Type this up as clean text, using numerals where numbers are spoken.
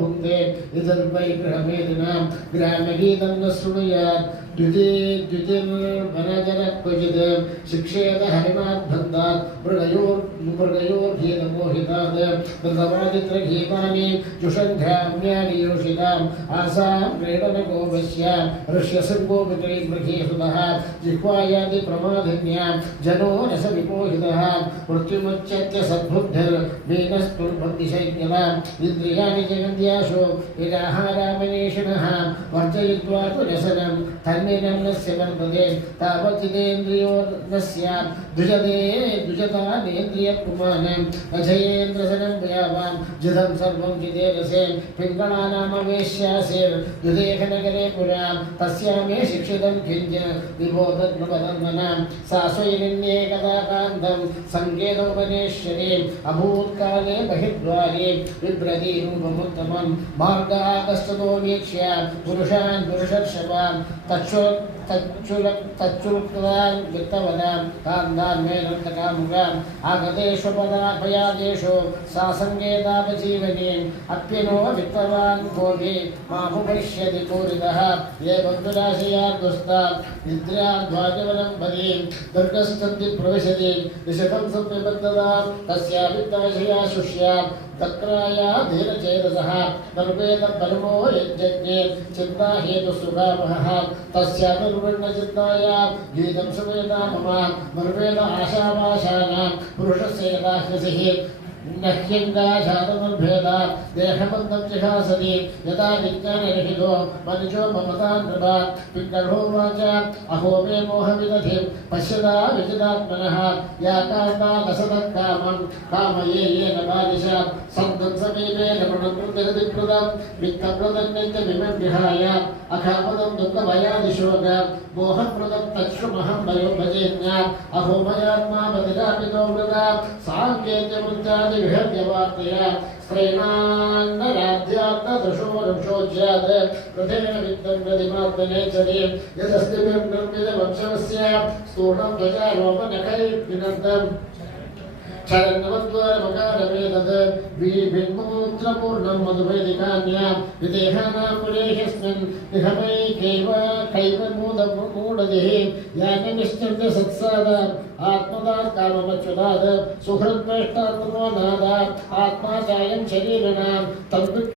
भुङ्क्ते इदर्वै गृहमेदिनां ग्रामगीतं न शृणुयात् द्वितीर्वनजनक्वचित् शिक्षेत हरिमाद्बन्धात् मृगयोर्भीतमोहितात् मृगवादित्रगीतानि जुषङ्घ्राम्यानि योषिताम् आसां क्रीडनगोपश्यां ऋष्यशृङ्गोपितैर्मृगेसुतः जिह्वायादि प्रमादिन्यां जनो रसविमोहितः मृत्युमुच्यत्य सद्बुद्धिर्मीनस्तुर्बन्दिशैत्यलाम् इन्द्रियाणि जगन्द्याशो निराहारामनीषिणः वर्जयित्वा तु व्यसनं तन्निरन्नस्य वर्तते तावचिदेन्द्रियो न स्यात् द्विजतानेन्द्रियपुमानम् अजयेन्द्रसनं यावान् जितं सर्वं जितेरसे पिङ्गळानामवेश्यासेर् द्विदेहनगरे पुरां तस्यामे शिक्षितं किञ्चिन् विबोधद्नवदन्वनां सा स्वैरिण्येकदा कान्तं सङ्केतोपनेश्वरे अभूत्काले बहिर्द्वारे विभ्रतीरूपमुत्तमं मार्गाकस्ततो वीक्ष्य पुरुषान् पुरुषर्षभान् तच्चुलक्तान् वित्तवदां कान्दान् मेनन्तकामुगाम् आगतेषु पदापयादेषु सा सङ्केतापजीवनीम् अप्यनो वित्तवान् कोऽपि मामुपश्यति पूरितः ये बन्धुराशया दुस्ता निद्राध्वाजवलम्बरीं दुर्गस्तन्ति प्रविशति निशतं संविबद्धतां तस्या वित्ताशया शुष्या तक्राया धीरचेतसः नर्वेद परमो यज्ञे चिन्ता हेतुसुखामहः तस्या निर्विण्णचिन्ताया गीतं सुवेदा मम निर्वेद आशावाशानां पुरुषस्य यदाह्यसिः नह्यङ्गाजातमर्भेदा देहबन्धं जिहासति यदा विज्ञानरहितो मनुजो ममतां नृपा पिङ्गळोवाच अहो मे मोहविदधिं पश्यता विजितात्मनः या कान्ता दशतत्कामं कामये येन बालिश सन्तं समीपे रमणकृतगतिकृतं वित्तप्रदन्नित्यमिमं विहाय अखापदं दुःखभयादिशोक मोहप्रदं तच्छ्रुमहं वयो भजेन्या अहो मयात्मा बधिरापितो मृगा साङ्केत्यवृत्तादि विहर्यवार्तया स्त्रैणान्नराध्यात्तदृशोरुषोज्यात् कृतेन वित्तं प्रतिमात्मनेचरी यदस्तिभिर्निर्मितवंशस्य स्थूलं ध्वजारोपनखैर्विनन्दम् शरण्यवद्वारमकारमेतत् विभिन्मूत्रपूर्णं मधुवैदिकान्यां विदेहानां पुरेह्यस्मिन् निहमैकैव कैवमूढदिः याननिश्चिन्त्य सत्सादात् आत्मदात् काममच्युतात् सुहृद्वेष्टात्मनो नादात् आत्मा चायं शरीरिणां तद्